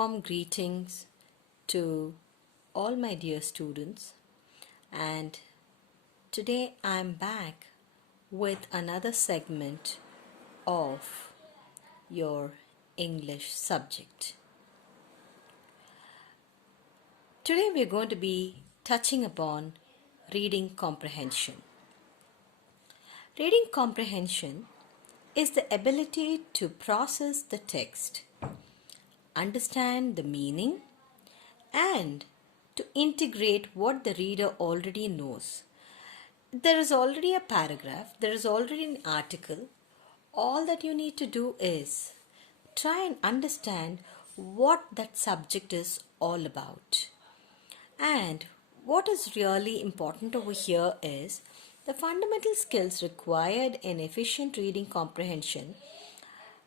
Warm greetings to all my dear students, and today I'm back with another segment of your English subject. Today we're going to be touching upon reading comprehension. Reading comprehension is the ability to process the text, understand the meaning, and to integrate what the reader already knows. There is already a paragraph, there is already an article. All that you need to do is try and understand what that subject is all about. And what is really important over here is the fundamental skills required in efficient reading comprehension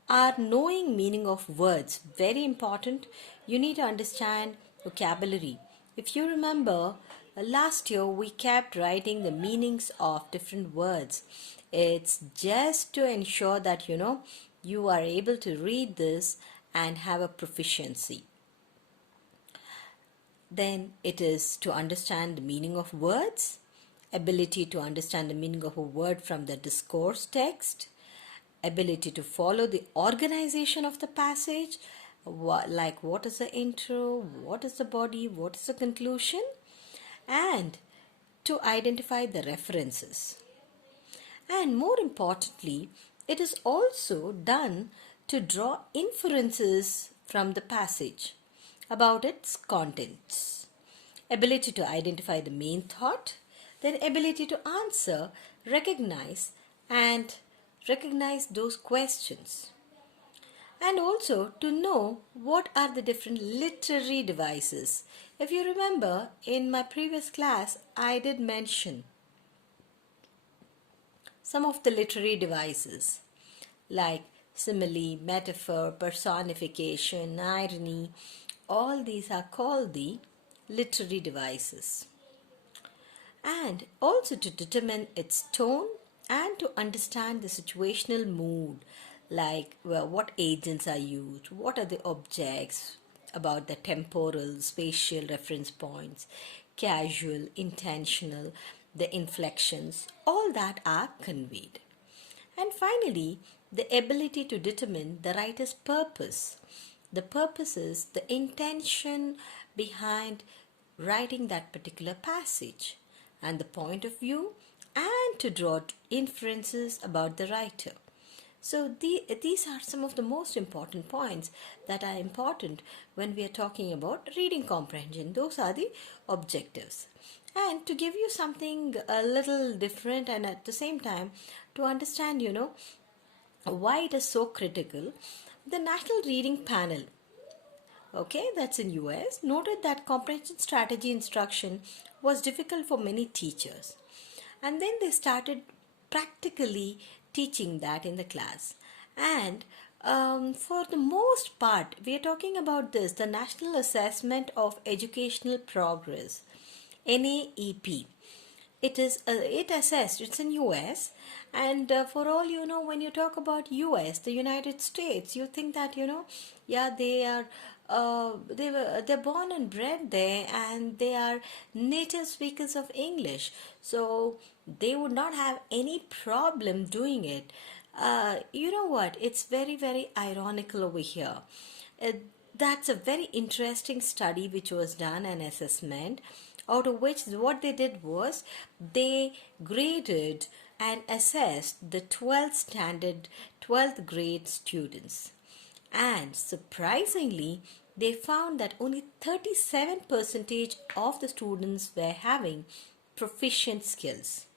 are knowing meaning of words. Very important. You need to understand vocabulary. If you remember, last year we kept writing the meanings of different words. It's just to ensure that you are able to read this and have a proficiency. Then it is to understand the meaning of words, ability to understand the meaning of a word from the discourse text, ability to follow the organization of the passage, like what is the intro, what is the body, what is the conclusion, and to identify the references. And more importantly, it is also done to draw inferences from the passage about its contents. Ability to identify the main thought, then ability to answer, recognize those questions, and also to know what are the different literary devices. If you remember, in my previous class I did mention some of the literary devices like simile, metaphor, personification, irony. All these are called the literary devices. And also to determine its tone and to understand the situational mood, like what agents are used, what are the objects, about the temporal, spatial reference points, casual, intentional, the inflections, all that are conveyed. And finally, the ability to determine the writer's purpose. The purpose is the intention behind writing that particular passage and the point of view, and to draw inferences about the writer. So these are some of the most important points that are important when we are talking about reading comprehension. Those are the objectives. And to give you something a little different and at the same time to understand, why it is so critical, the National Reading Panel, that's in US, noted that comprehension strategy instruction was difficult for many teachers. And then they started practically teaching that in the class. And for the most part, we are talking about this, the National Assessment of Educational Progress, NAEP. It assessed, it's in US, and for all you know, when you talk about US, the United States, you think that they are they're born and bred there, and they are native speakers of English, so they would not have any problem doing it. You know what, it's very, very ironical over here. That's a very interesting study which was done, an assessment, out of which what they did was they graded and assessed the 12th grade students. And surprisingly, they found that only 37% of the students were having proficient skills.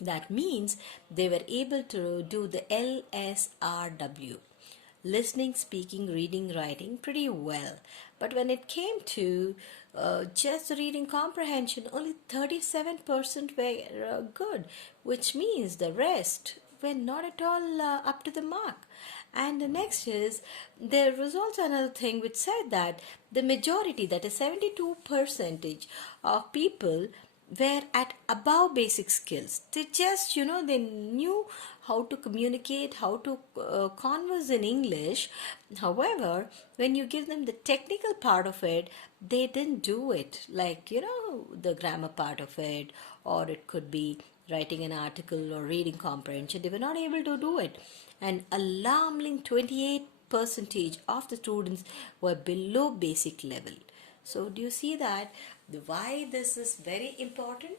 That means they were able to do the LSRW, listening, speaking, reading, writing, pretty well. But when it came to just reading comprehension, only 37% were good, which means the rest were not at all up to the mark. And the next is, there was also another thing which said that the majority, that is 72% of people, were at above basic skills. They just, they knew how to communicate, how to converse in English. However, when you give them the technical part of it, they didn't do it, like, the grammar part of it, or it could be writing an article or reading comprehension. They were not able to do it. An alarming 28 percentage of the students were below basic level. So do you see that why this is very important?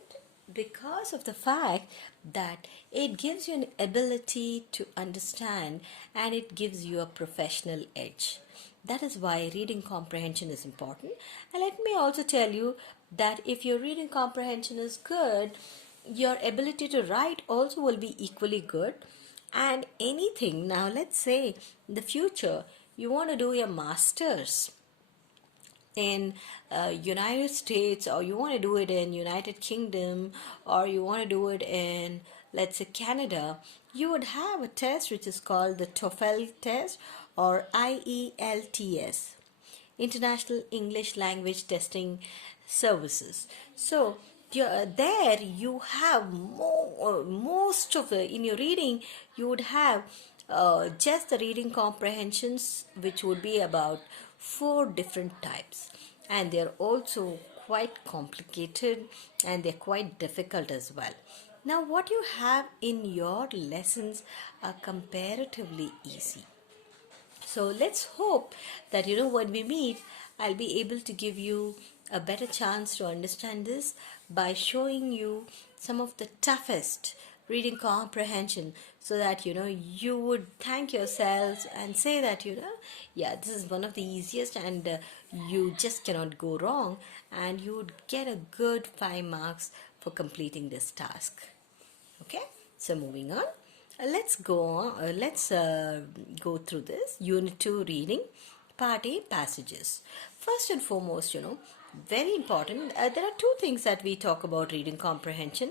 Because of the fact that it gives you an ability to understand, and it gives you a professional edge. That is why reading comprehension is important. And let me also tell you that if your reading comprehension is good, your ability to write also will be equally good. And anything, now let's say in the future you want to do your masters in United States, or you want to do it in United Kingdom, or you want to do it in, let's say, Canada, you would have a test which is called the TOEFL test, or IELTS, International English Language Testing Services. So there you have most of the, in your reading you would have just the reading comprehensions, which would be about 4 different types, and they're also quite complicated, and they're quite difficult as well. Now what you have in your lessons are comparatively easy. So let's hope that when we meet, I'll be able to give you a better chance to understand this by showing you some of the toughest reading comprehension, so that you would thank yourselves and say that yeah, this is one of the easiest, and you just cannot go wrong, and you would get a good 5 marks for completing this task. Okay, so moving on. Let's go on. Let's go through this Unit 2 reading, Part A, passages. First and foremost, very important. There are 2 things that we talk about reading comprehension.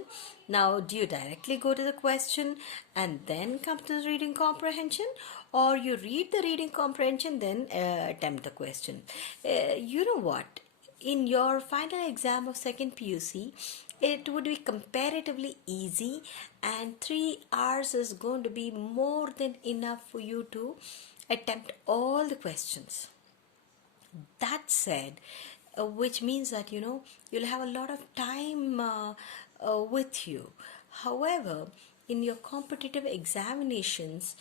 Now, do you directly go to the question and then come to the reading comprehension, or you read the reading comprehension then attempt the question? You know what? In your final exam of second PUC, it would be comparatively easy, and 3 hours is going to be more than enough for you to attempt all the questions. That said, which means that you'll have a lot of time with you. However, in your competitive examinations,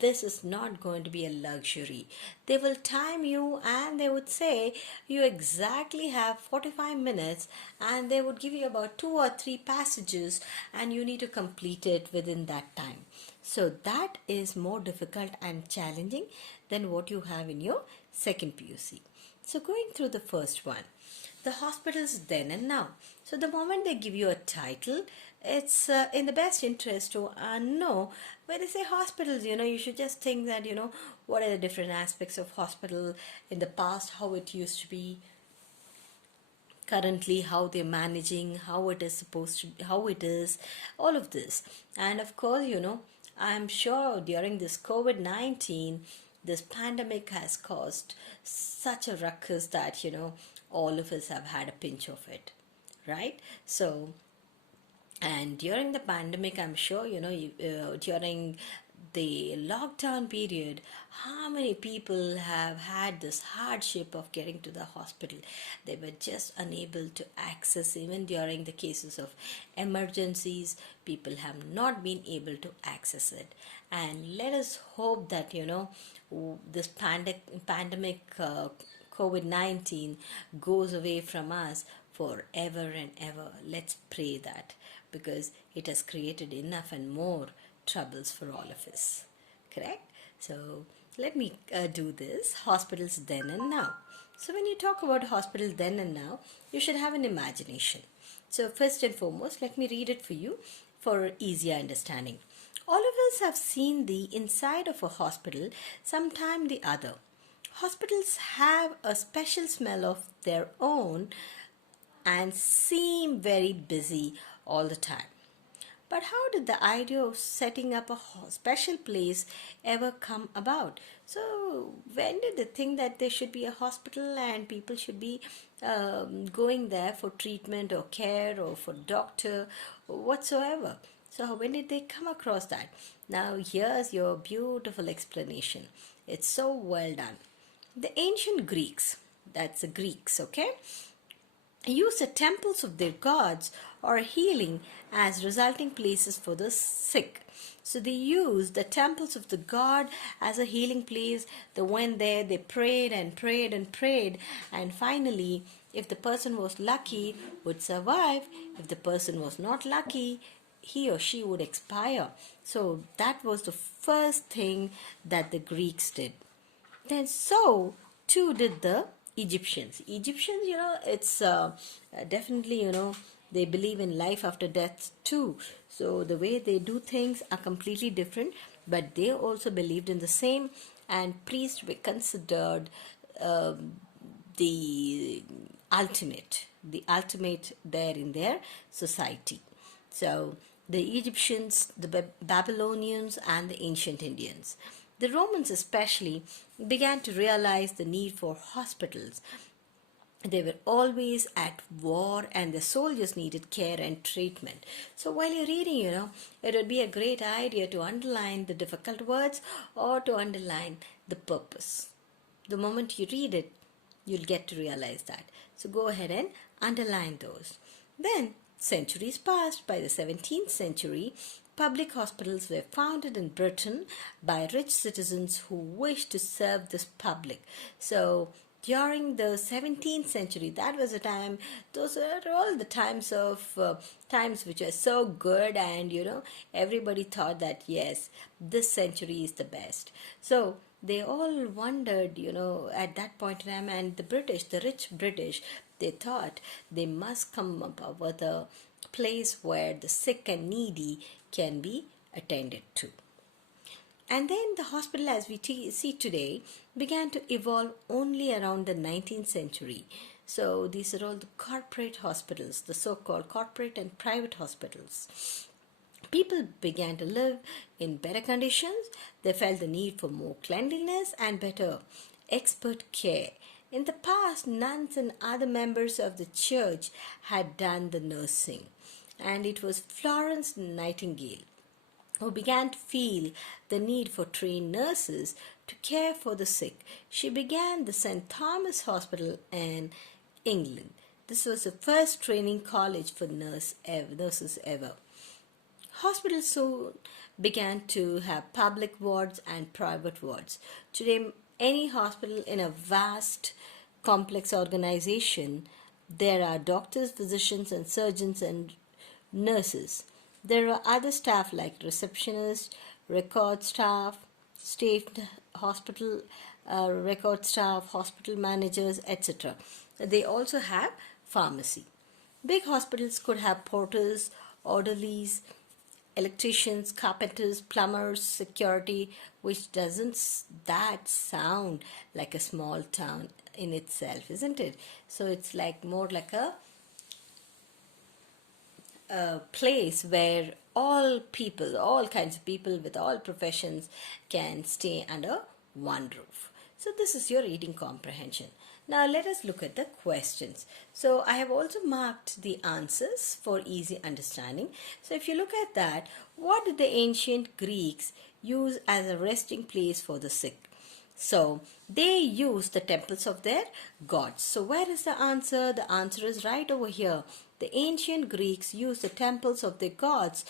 this is not going to be a luxury. They will time you, and they would say you exactly have 45 minutes, and they would give you about 2 or 3 passages, and you need to complete it within that time. So that is more difficult and challenging than what you have in your second PUC. So going through the first one, the hospitals then and now. So the moment they give you a title, it's in the best interest to know. When they say hospitals, you should just think that what are the different aspects of hospital in the past, how it used to be, currently how they're managing, how it is supposed to be, how it is, all of this. And of course, I'm sure during this COVID-19, this pandemic has caused such a ruckus that all of us have had a pinch of it, right? So, and during the pandemic, I'm sure during the lockdown period, how many people have had this hardship of getting to the hospital? They were just unable to access. Even during the cases of emergencies, people have not been able to access it. And let us hope that this pandemic COVID-19 goes away from us forever and ever. Let's pray that, because it has created enough and more troubles for all of us. Correct? So let me do this. Hospitals then and now. So when you talk about hospitals then and now, you should have an imagination. So first and foremost, let me read it for you for easier understanding. All of us have seen the inside of a hospital sometime the other. Hospitals have a special smell of their own and seem very busy all the time. But how did the idea of setting up a special place ever come about? So when did they think that there should be a hospital and people should be going there for treatment or care or for doctor or whatsoever? So when did they come across that? Now here's your beautiful explanation. It's so well done. The ancient Greeks, that's the Greeks, okay, used the temples of their gods or healing as resulting places for the sick. So they used the temples of the god as a healing place. They went there, they prayed and prayed and prayed, and finally, if the person was lucky, would survive. If the person was not lucky, he or she would expire. So that was the first thing that the Greeks did. Then so too did the Egyptians. Egyptians, it's definitely, they believe in life after death too. So the way they do things are completely different, but they also believed in the same, and priests were considered the ultimate there in their society. So the Egyptians, the Babylonians, and the ancient Indians. The Romans especially began to realize the need for hospitals. They were always at war and the soldiers needed care and treatment. So while you're reading, it would be a great idea to underline the difficult words or to underline the purpose. The moment you read it, you'll get to realize that. So go ahead and underline those. Then, centuries passed. By the 17th century, public hospitals were founded in Britain by rich citizens who wished to serve this public. So, during the 17th century, that was a time, those are all the times which are so good, and everybody thought that yes, this century is the best. So they all wondered, at that point in time, and the rich British, they thought they must come up with a place where the sick and needy can be attended to. And then the hospital, as we see today, began to evolve only around the 19th century. So these are all the corporate hospitals, the so-called corporate and private hospitals. People began to live in better conditions. They felt the need for more cleanliness and better expert care. In the past, nuns and other members of the church had done the nursing. And it was Florence Nightingale who began to feel the need for trained nurses to care for the sick. She began the St. Thomas Hospital in England. This was the first training college for nurses ever. Hospitals soon began to have public wards and private wards. Today, any hospital in a vast, complex organization, there are doctors, physicians, and surgeons and nurses. There are other staff like receptionists, record staff, state hospital record staff, hospital managers, etc. They also have pharmacy. Big hospitals could have porters, orderlies, electricians, carpenters, plumbers, security, which doesn't that sound like a small town in itself, isn't it? So it's more like a place where all kinds of people with all professions can stay under one roof. So this is your reading comprehension. Now let us look at the questions. So I have also marked the answers for easy understanding. So if you look at that, what did the ancient Greeks use as a resting place for the sick? So they used the temples of their gods. So where is the answer? The answer is right over here. The ancient Greeks used the temples of their gods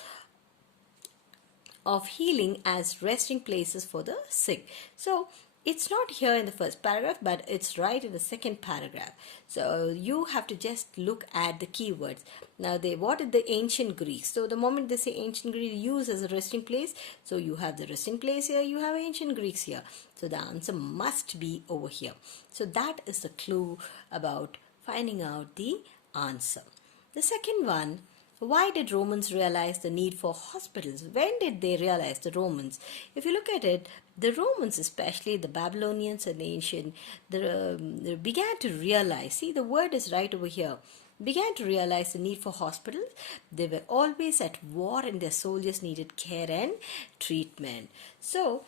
of healing as resting places for the sick. So it's not here in the first paragraph, but it's right in the second paragraph. So you have to just look at the keywords. Now, what did the ancient Greeks? So the moment they say ancient Greeks use as a resting place, so you have the resting place here, you have ancient Greeks here. So the answer must be over here. So that is the clue about finding out the answer. The second one, why did Romans realize the need for hospitals? When did they realize, the Romans? If you look at it, the Romans, especially the Babylonians and the ancient, they began to realize, see the word is right over here, began to realize the need for hospitals. They were always at war and their soldiers needed care and treatment. So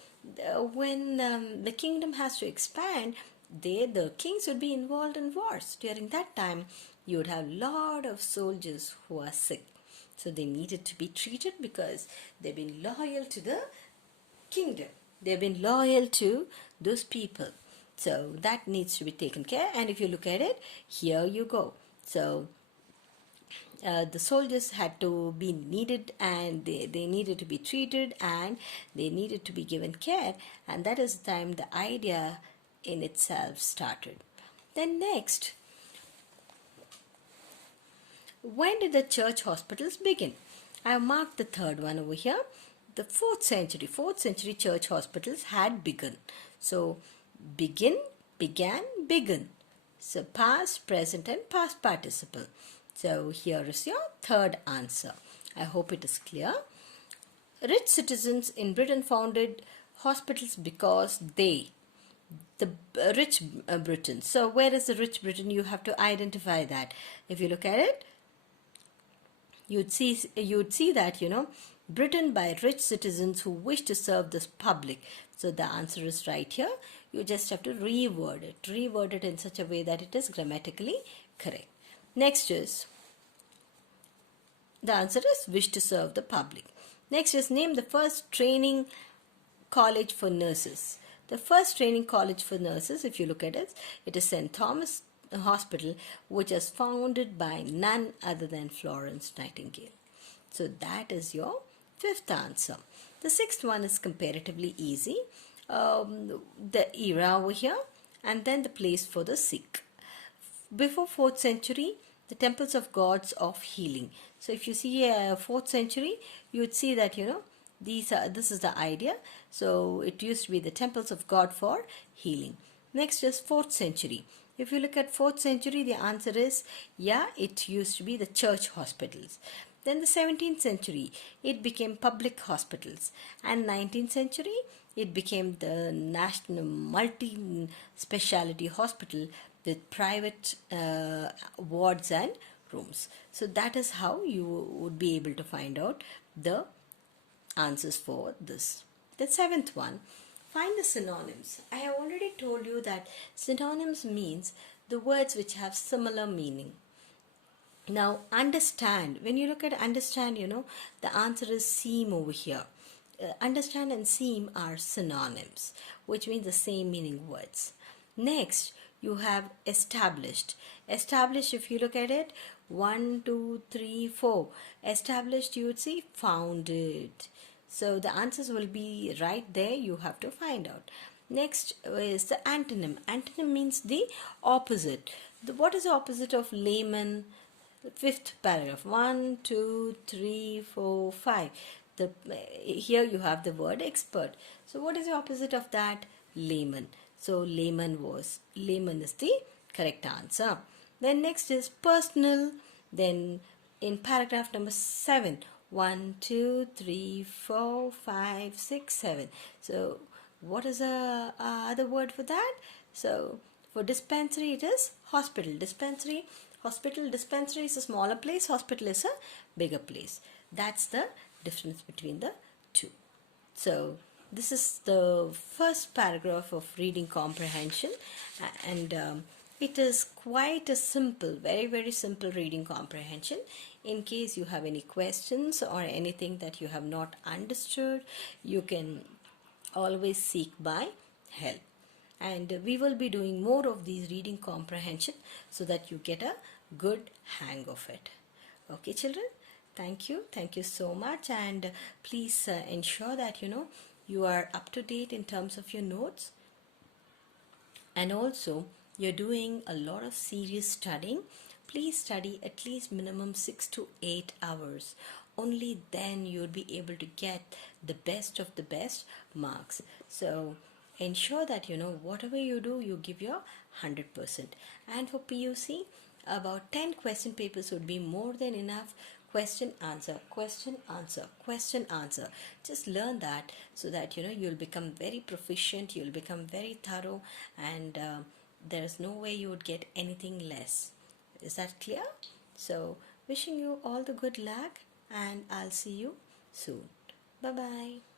when the kingdom has to expand, the kings would be involved in wars. During that time, you would have a lot of soldiers who are sick. So they needed to be treated because they've been loyal to the kingdom. They've been loyal to those people. So that needs to be taken care. And if you look at it, here you go. So the soldiers had to be needed, and they needed to be treated, and they needed to be given care. And that is the time the idea in itself started. Then next, when did the church hospitals begin? I have marked the third one over here. The 4th century church hospitals had begun. So begin, began, begun. So past, present and past participle. So here is your third answer. I hope it is clear. Rich citizens in Britain founded hospitals because the rich Britain. So where is the rich Britain? You have to identify that. If you look at it, you'd see that, Britain by rich citizens who wish to serve the public. So the answer is right here. You just have to reword it in such a way that it is grammatically correct. Next is, the answer is wish to serve the public. Next is, name the first training college for nurses. The first training college for nurses, if you look at it, it is St. Thomas Hospital, which was founded by none other than Florence Nightingale. So that is your fifth answer. The sixth one is comparatively easy. The era over here, and then the place for the sick. Before 4th century, the temples of gods of healing. So if you see 4th century, you would see that, this is the idea. So it used to be the temples of God for healing. Next is 4th century. If you look at 4th century, the answer is, it used to be the church hospitals. Then the 17th century, it became public hospitals. And 19th century, it became the national multi-speciality hospital with private wards and rooms. So that is how you would be able to find out the answers for this. The 7th one, find the synonyms. I have already told you that synonyms means the words which have similar meaning. Now understand, when you look at understand, the answer is seem over here. Understand and seem are synonyms, which means the same meaning words. Next, you have established. Established, if you look at it, 1, 2, 3, 4. Established, you would see founded. So the answers will be right there. You have to find out. Next is the antonym. Antonym means the opposite. What is the opposite of layman? The 5th paragraph. 1, 2, 3, 4, 5. Here you have the word expert. So what is the opposite of that? Layman. So layman is the correct answer. Then next is personal. Then in paragraph number 7, 1, 2, 3, 4, 5, 6, 7. So what is the other word for that? So for dispensary, it is hospital. Dispensary is a smaller place. Hospital is a bigger place. That's the difference between the two. So this is the first paragraph of reading comprehension, and it is quite a simple, very, very simple reading comprehension. In case you have any questions or anything that you have not understood, you can always seek by help. And we will be doing more of these reading comprehension so that you get a good hang of it. Okay, children? Thank you so much, and please ensure that you are up to date in terms of your notes, and also you're doing a lot of serious studying. Please study at least minimum 6 to 8 hours. Only then you'll be able to get the best of the best marks. So ensure that whatever you do, you give your 100%. And for PUC, about 10 question papers would be more than enough. Question, answer, question, answer, question, answer. Just learn that so that you'll become very proficient, you'll become very thorough, and there's no way you would get anything less. Is that clear? So wishing you all the good luck, and I'll see you soon. Bye bye.